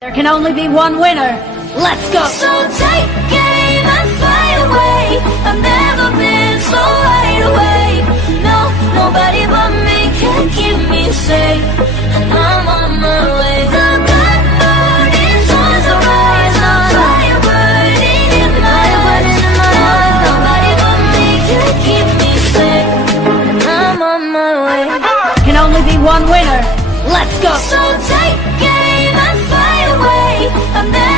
There can only be one winner. Let's go! So take aim and fly away. I've never been so wide awake. No, nobody but me can keep me safe. And I'm on my way. The God burning suns are rising. A fire burning in my heart. No, nobody but me can keep me safe. And I'm on my way. There can only be one winner. Let's go! So take aim and fly away. I've never